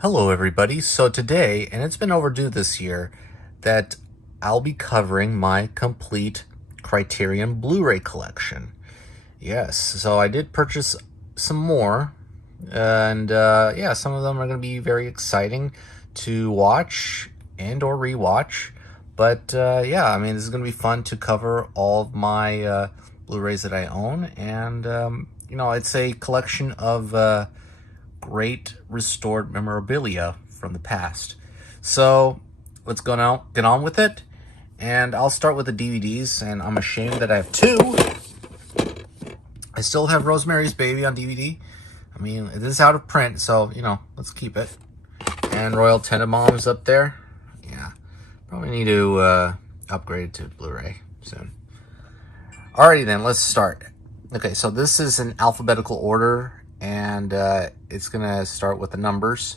Hello everybody. So today, and it's been overdue this year, that I'll be covering my complete Criterion Blu-ray collection. Yes, so I did purchase some more, and yeah, some of them are going to be very exciting to watch and or rewatch. But yeah, I mean, this is going to be fun to cover all of my Blu-rays that I own, and it's a collection of great restored memorabilia from the past. So let's get on with it. And I'll start with the DVDs, and I'm ashamed that I have two. I still have Rosemary's Baby on DVD. I mean, it is out of print, so, let's keep it. And Royal Tenenbaums up there. Yeah, probably need to upgrade to Blu-ray soon. Alrighty then, let's start. Okay, so this is in alphabetical order, and it's gonna start with the numbers.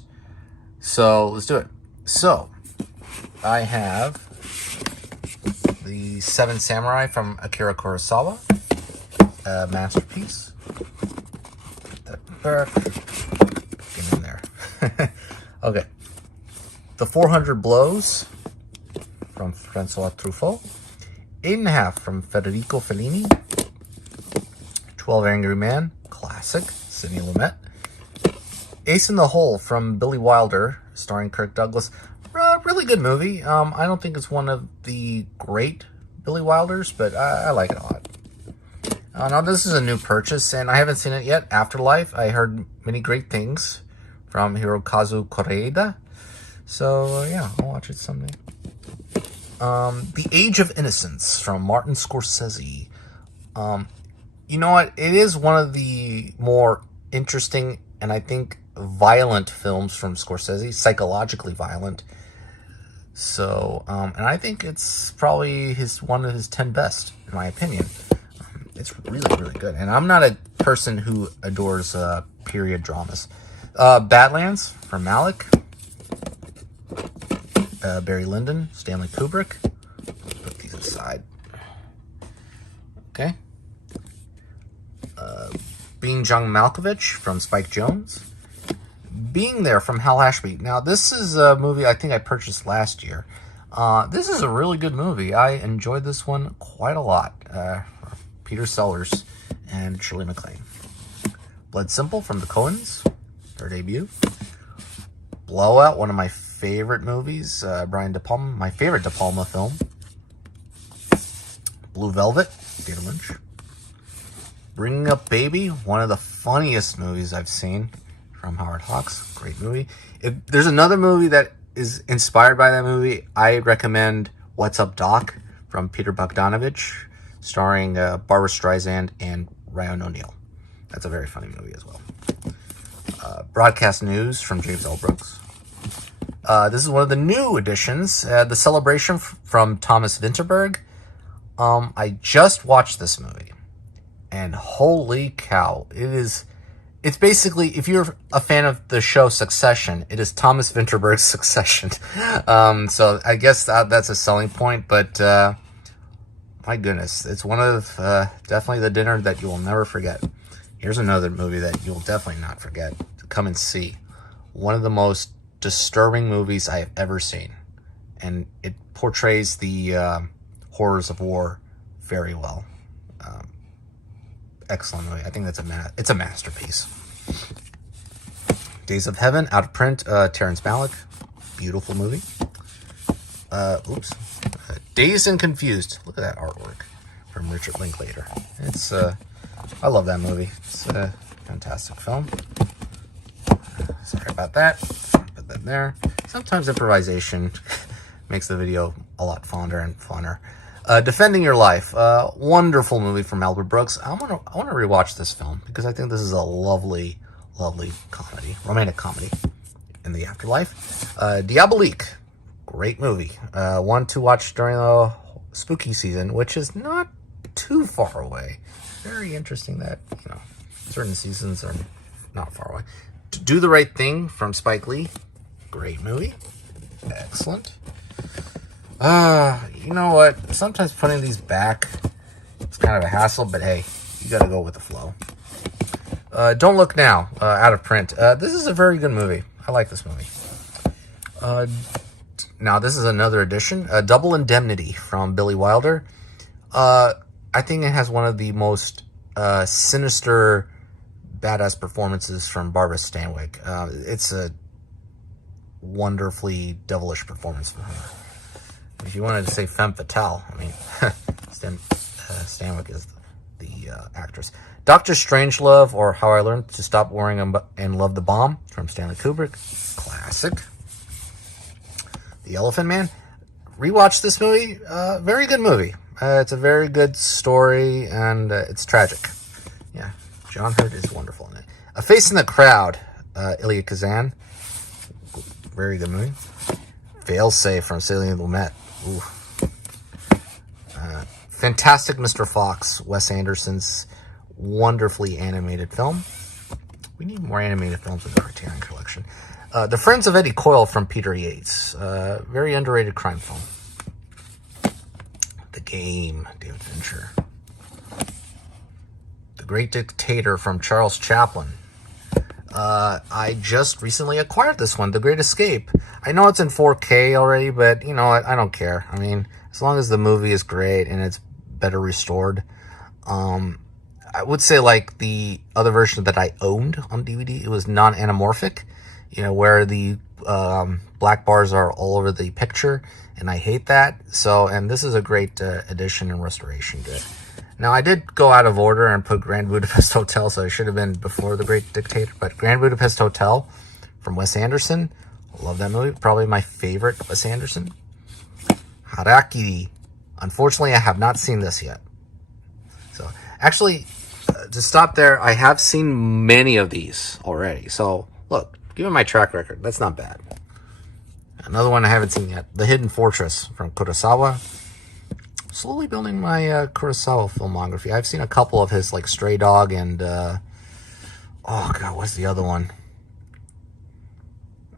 So let's do it. So I have the Seven Samurai from Akira Kurosawa, a masterpiece. Put that back. Get in there. Okay. The 400 Blows from Francois Truffaut. 8.5 from Federico Fellini. 12 Angry Men, classic, Sidney Lumet. Ace in the Hole from Billy Wilder, starring Kirk Douglas. Really good movie. I don't think it's one of the great Billy Wilders, but I like it a lot. Now, this is a new purchase, and I haven't seen it yet. Afterlife, I heard many great things from Hirokazu Koreeda. So, yeah, I'll watch it someday. The Age of Innocence from Martin Scorsese. You know what? It is one of the more interesting and I think violent films from Scorsese, psychologically violent. So, and I think it's probably one of his 10 best, in my opinion. It's really, really good. And I'm not a person who adores period dramas. Badlands from Malick. Barry Lyndon, Stanley Kubrick. Let's put these aside. Okay. Being John Malkovich from Spike Jonze. Being There from Hal Ashby. Now, this is a movie I think I purchased last year. This is a really good movie. I enjoyed this one quite a lot. Peter Sellers and Shirley MacLaine. Blood Simple from the Coens, their debut. Blowout, one of my favorite movies. Brian De Palma, my favorite De Palma film. Blue Velvet, David Lynch. Bringing Up Baby, one of the funniest movies I've seen from Howard Hawks. Great movie. If there's another movie that is inspired by that movie, I recommend What's Up Doc from Peter Bogdanovich, starring Barbara Streisand and Ryan O'Neal. That's a very funny movie as well. Broadcast News from James L. Brooks. This is one of the new editions. The Celebration from Thomas Vinterberg. I just watched this movie. And holy cow, it's basically, if you're a fan of the show Succession, it is Thomas Vinterberg's Succession. So I guess that's a selling point, but my goodness, it's one of definitely the dinner that you will never forget. Here's another movie that you'll definitely not forget to come and see. One of the most disturbing movies I have ever seen. And it portrays the horrors of war very well. Excellent movie. I think it's a masterpiece. Days of Heaven, out of print, Terrence Malick. Beautiful movie. Dazed and Confused. Look at that artwork from Richard Linklater. It's I love that movie. It's a fantastic film. Sorry about that. Put that there. Sometimes improvisation makes the video a lot fonder and funner. Defending Your Life, wonderful movie from Albert Brooks. I want to rewatch this film because I think this is a lovely, lovely comedy, romantic comedy in the afterlife. Diabolique, great movie. One to watch during the spooky season, which is not too far away. Very interesting that certain seasons are not far away. To Do the Right Thing from Spike Lee, great movie, excellent. You know what? Sometimes putting these back, it's kind of a hassle, but hey, you gotta go with the flow. Don't Look Now, out of print. This is a very good movie. I like this movie. Now, this is another edition. Double Indemnity from Billy Wilder. I think it has one of the most sinister, badass performances from Barbara Stanwyck. It's a wonderfully devilish performance from her. If you wanted to say femme fatale, I mean, Stanwyck is the actress. Dr. Strangelove, or How I Learned to Stop Worrying and Love the Bomb, from Stanley Kubrick. Classic. The Elephant Man. Rewatched this movie. Very good movie. It's a very good story, and it's tragic. Yeah, John Hurt is wonderful in it. A Face in the Crowd. Elia Kazan. Very good movie. Failsafe from Céline Lumet. Ooh. Fantastic Mr. Fox, Wes Anderson's wonderfully animated film. We need more animated films in the Criterion collection. The Friends of Eddie Coyle from Peter Yates. Very underrated crime film. The Game, David Fincher. The Great Dictator from Charles Chaplin. I just recently acquired this one, The Great Escape. I know it's in 4K already, but you know what? I don't care. I mean, as long as the movie is great and it's better restored. I would say, like, the other version that I owned on DVD, it was non-anamorphic, you know, where the black bars are all over the picture, and I hate that. So, and this is a great addition and restoration to it. Now, I did go out of order and put Grand Budapest Hotel, so it should have been before The Great Dictator, but Grand Budapest Hotel from Wes Anderson. I love that movie. Probably my favorite Wes Anderson. Harakiri. Unfortunately, I have not seen this yet. So, actually, to stop there, I have seen many of these already. So, look, given my track record, that's not bad. Another one I haven't seen yet. The Hidden Fortress from Kurosawa. Slowly building my Kurosawa filmography. I've seen a couple of his, like Stray Dog and, oh God, what's the other one?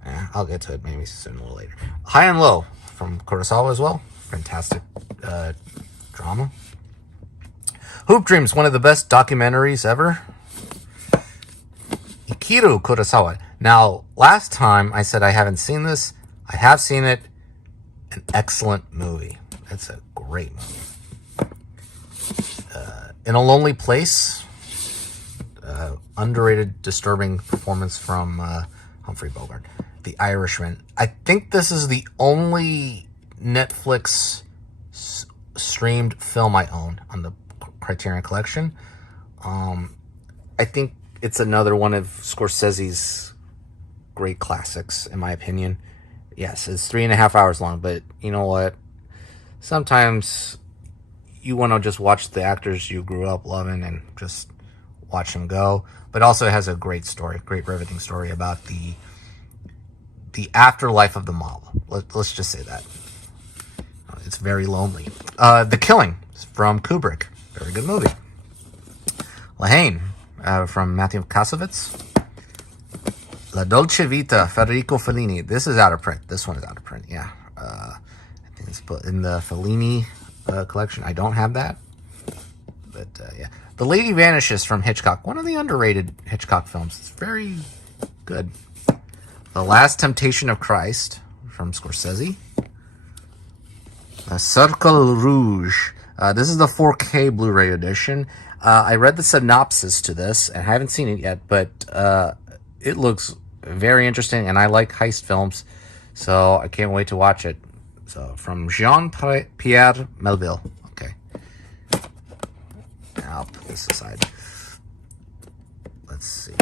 Yeah, I'll get to it maybe sooner or later. High and Low from Kurosawa as well. Fantastic drama. Hoop Dreams, one of the best documentaries ever. Ikiru Kurosawa. Now, last time I said I haven't seen this. I have seen it. An excellent movie. It's a great movie. In a Lonely Place. Underrated, disturbing performance from Humphrey Bogart. The Irishman. I think this is the only Netflix streamed film I own on the Criterion collection. I think it's another one of Scorsese's great classics, in my opinion. Yes, it's 3.5 hours long, but you know what? Sometimes you want to just watch the actors you grew up loving and just watch them go. But also it has a great story, great riveting story about the afterlife of the mob. Let's just say that. It's very lonely. The Killing from Kubrick. Very good movie. Lahane from Matthew Kasovitz. La Dolce Vita, Federico Fellini. This is out of print. This one is out of print, yeah. I think it's put in the Fellini collection. I don't have that. But, yeah. The Lady Vanishes from Hitchcock. One of the underrated Hitchcock films. It's very good. The Last Temptation of Christ from Scorsese. Cercle Rouge. This is the 4K Blu-ray edition. I read the synopsis to this, and I haven't seen it yet, but it looks very interesting, and I like heist films, so I can't wait to watch it. So, from Jean-Pierre Melville. Okay. I'll put this aside. Let's see.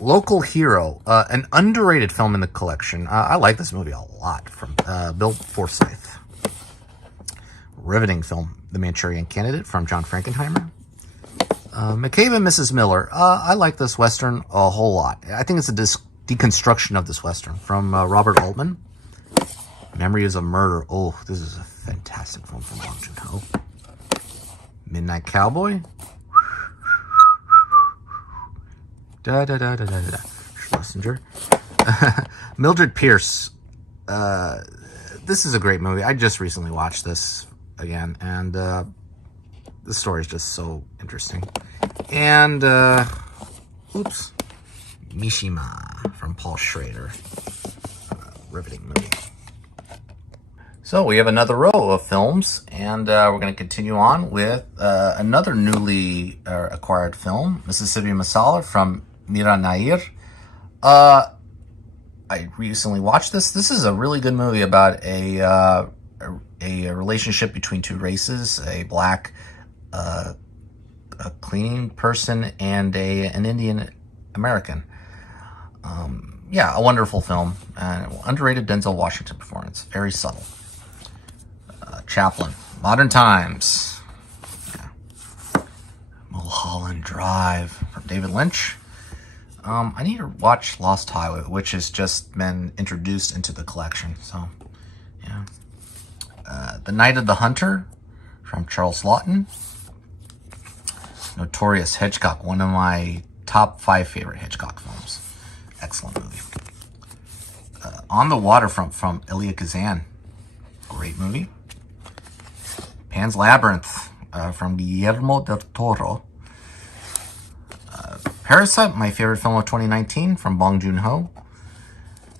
Local Hero, an underrated film in the collection. I like this movie a lot, from Bill Forsyth. Riveting film, The Manchurian Candidate from John Frankenheimer. McCabe and Mrs. Miller. I like this Western a whole lot. I think it's a deconstruction of this Western from Robert Altman. Memory is a Murder. Oh, this is a fantastic film from Bong Joon-ho. Midnight Cowboy. Da-da-da-da-da-da. Schlesinger. Mildred Pierce. This is a great movie. I just recently watched this again, and the story is just so interesting. And, oops, Mishima. from Paul Schrader. Riveting movie. So we have another row of films, and we're going to continue on with another newly acquired film, Mississippi Masala from Mira Nair. I recently watched this. This is a really good movie about a relationship between two races, a black a cleaning person and an Indian American. Yeah, a wonderful film. Underrated Denzel Washington performance. Very subtle. Chaplin. Modern Times. Yeah. Mulholland Drive from David Lynch. I need to watch Lost Highway, which has just been introduced into the collection. So, yeah. The Night of the Hunter from Charles Lawton. Notorious Hitchcock, one of my top 5 favorite Hitchcock films. Excellent movie. On the Waterfront from Elia Kazan. Great movie. Pan's Labyrinth from Guillermo del Toro. Parasite, my favorite film of 2019 from Bong Joon-ho.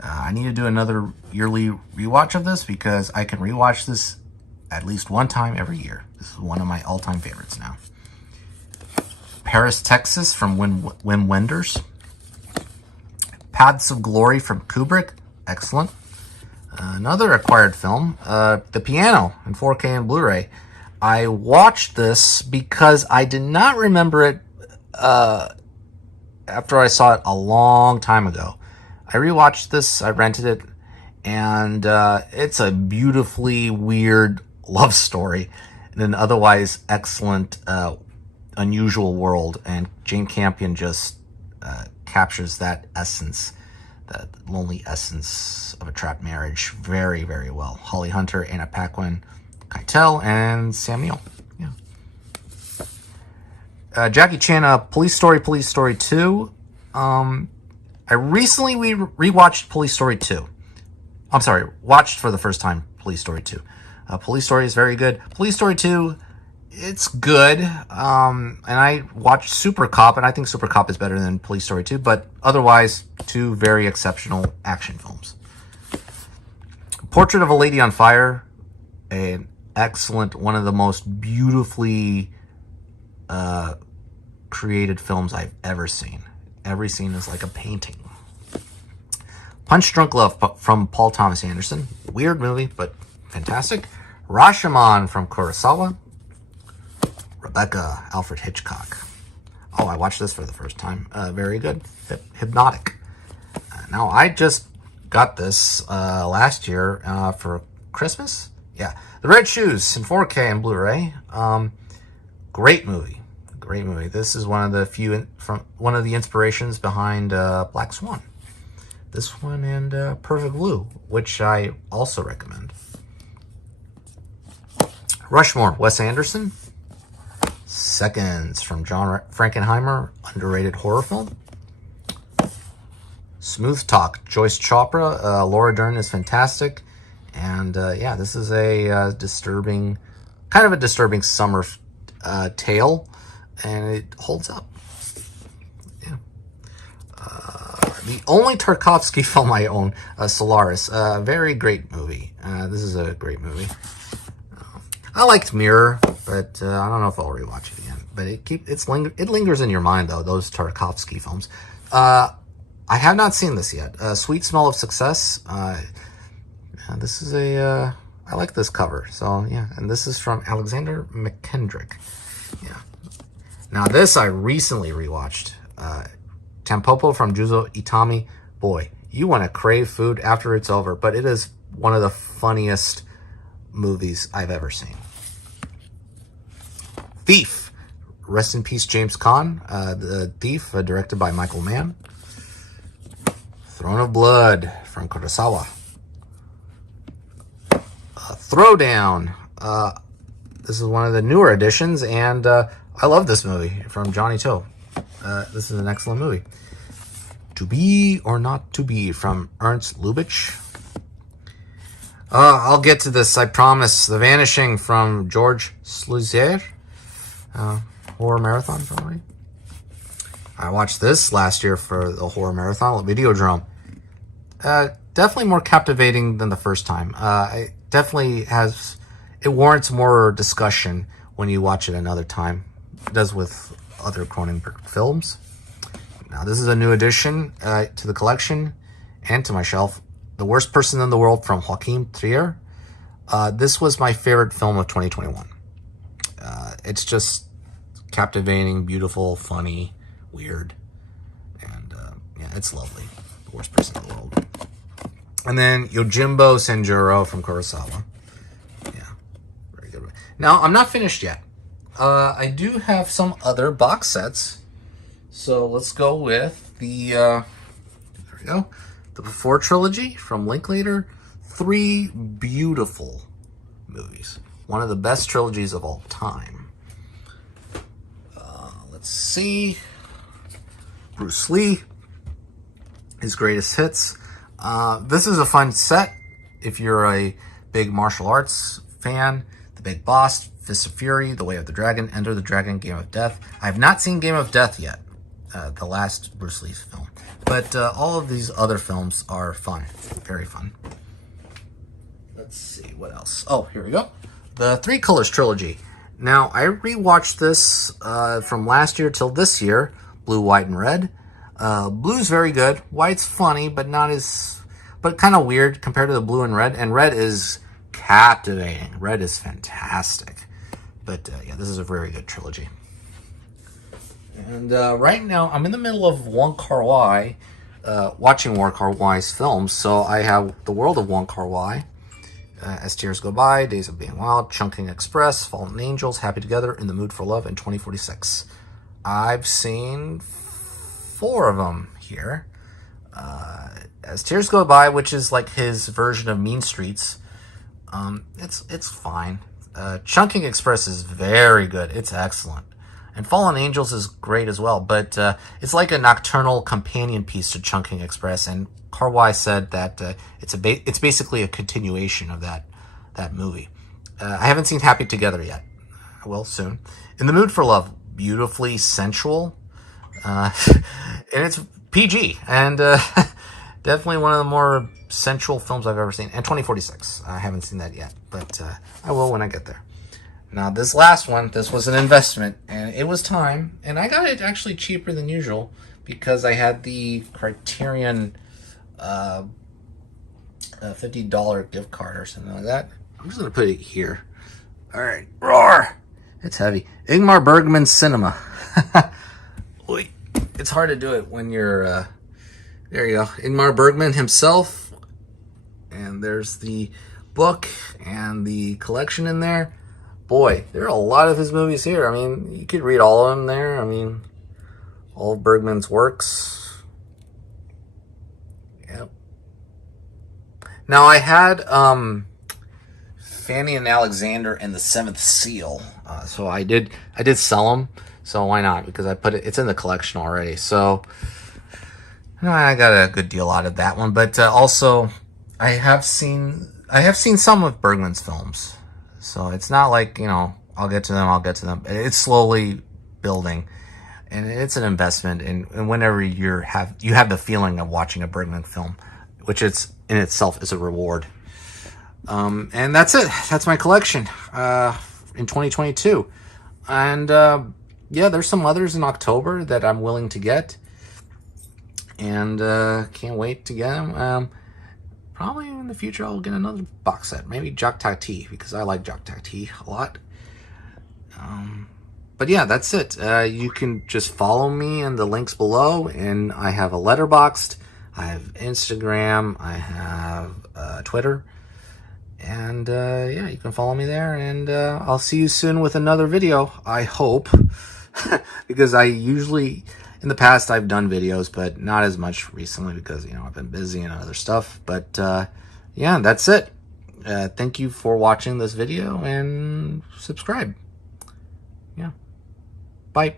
I need to do another yearly rewatch of this because I can rewatch this at least one time every year. This is one of my all-time favorites now. Paris, Texas from Wim Wenders. Paths of Glory from Kubrick. Excellent. Another acquired film, The Piano in 4K and Blu-ray. I watched this because I did not remember it after I saw it a long time ago. I rewatched this, I rented it, and it's a beautifully weird love story in an otherwise excellent, unusual world, and Jane Campion just captures that essence, that lonely essence of a trapped marriage very, very well. Holly Hunter, Anna Paquin, Keitel, and Sam Neill. Yeah. Jackie Chan, Police Story 2. I recently rewatched Police Story 2. I'm sorry, watched for the first time Police Story 2. Police Story is very good. Police Story 2, it's good. And I watched Super Cop, and I think Super Cop is better than Police Story 2, but otherwise, 2 very exceptional action films. Portrait of a Lady on Fire, an excellent, one of the most beautifully created films I've ever seen. Every scene is like a painting. Punch Drunk Love from Paul Thomas Anderson. Weird movie, but fantastic. Rashomon from Kurosawa. Rebecca, Alfred Hitchcock. Oh, I watched this for the first time. Very good. Hypnotic. Now, I just got this last year for Christmas. Yeah. The Red Shoes in 4K and Blu-ray. Great movie. Great movie. This is one of the inspirations behind Black Swan. This one and Perfect Blue, which I also recommend. Rushmore, Wes Anderson. Seconds from John Frankenheimer, underrated horror film. Smooth Talk, Joyce Chopra. Laura Dern is fantastic. And yeah, this is a disturbing summer tale. And it holds up. Yeah. The only Tarkovsky film I own, Solaris. Very great movie. This is a great movie. I liked Mirror, but I don't know if I'll rewatch it again. But it lingers in your mind though. Those Tarkovsky films. I have not seen this yet. Sweet Smell of Success. This is I like this cover. So yeah, and this is from Alexander McKendrick. Yeah. Now this I recently rewatched. Tampopo from Juzo Itami. Boy, you want to crave food after it's over, but it is one of the funniest movies I've ever seen. Thief. Rest in peace, James Caan. The Thief, directed by Michael Mann. Throne of Blood from Kurosawa. Throwdown. This is one of the newer editions, and I love this movie from Johnny To. This is an excellent movie. To Be or Not to Be from Ernst Lubitsch. I'll get to this, I promise. The Vanishing from George Sluzier. Horror Marathon, probably. I watched this last year for the horror marathon, Videodrome. Definitely more captivating than the first time. It definitely has, it warrants more discussion when you watch it another time. It does with other Cronenberg films. Now, this is a new addition to the collection and to my shelf. The Worst Person in the World from Joachim Trier. This was my favorite film of 2021. It's just captivating, beautiful, funny, weird, and yeah, it's lovely. The Worst Person in the World. And then Yojimbo Senjuro from Kurosawa. Yeah, very good. Now, I'm not finished yet. I do have some other box sets. So let's go with the, there we go, the Before trilogy from Linklater. 3 beautiful movies. One of the best trilogies of all time. Let's see. Bruce Lee, his greatest hits. This is a fun set if you're a big martial arts fan. The Big Boss, Fist of Fury, The Way of the Dragon, Enter the Dragon, Game of Death. I have not seen Game of Death yet, the last Bruce Lee film. But all of these other films are fun, very fun. Let's see, what else? Oh, here we go. The Three Colors trilogy. Now, I rewatched this from last year till this year, Blue, White, and Red. Blue's very good. White's funny, but not as, but kind of weird compared to the blue and red. And red is captivating. Red is fantastic. But yeah, this is a very good trilogy. And right now, I'm in the middle of Wong Kar-wai, watching Wong Kar-wai's films. So I have The World of Wong Kar-wai, As Tears Go By, Days of Being Wild, Chungking Express, Fallen Angels, Happy Together, In the Mood for Love, and 2046. I've seen 4 of them here. As Tears Go By, which is like his version of Mean Streets, it's fine. Chungking Express is very good. It's excellent. And Fallen Angels is great as well, but it's like a nocturnal companion piece to Chungking Express, and Kar-wai said that it's basically a continuation of that movie. I haven't seen Happy Together yet. I will soon. In the Mood for Love, beautifully sensual, and it's PG, and definitely one of the more sensual films I've ever seen. And 2046, I haven't seen that yet, but I will when I get there. Now, this last one, this was an investment, and it was time, and I got it actually cheaper than usual because I had the Criterion $50 gift card or something like that. I'm just going to put it here. All right, roar! It's heavy. Ingmar Bergman's Cinema. It's hard to do it when you're, there you go. Ingmar Bergman himself, and there's the book and the collection in there. Boy, there are a lot of his movies here. I mean, you could read all of them there. I mean, all of Bergman's works. Yep. Now, I had Fanny and Alexander and the Seventh Seal. So I did sell them. So why not? Because I put it's in the collection already. So I got a good deal out of that one. But also, I have seen some of Bergman's films. So it's not like, I'll get to them. It's slowly building, and it's an investment. And whenever you have the feeling of watching a Bergman film, which it's in itself is a reward. And that's it. That's my collection in 2022. And yeah, there's some others in October that I'm willing to get, and can't wait to get them. Probably in the future I'll get another box set. Maybe Jacques Tati, because I like Jacques Tati a lot. But yeah, that's it. You can just follow me in the links below, and I have a Letterboxd, I have Instagram, I have Twitter, and yeah, you can follow me there, and I'll see you soon with another video, I hope, because I usually... In the past, I've done videos, but not as much recently because, I've been busy and other stuff. But, yeah, that's it. Thank you for watching this video, and subscribe. Yeah. Bye.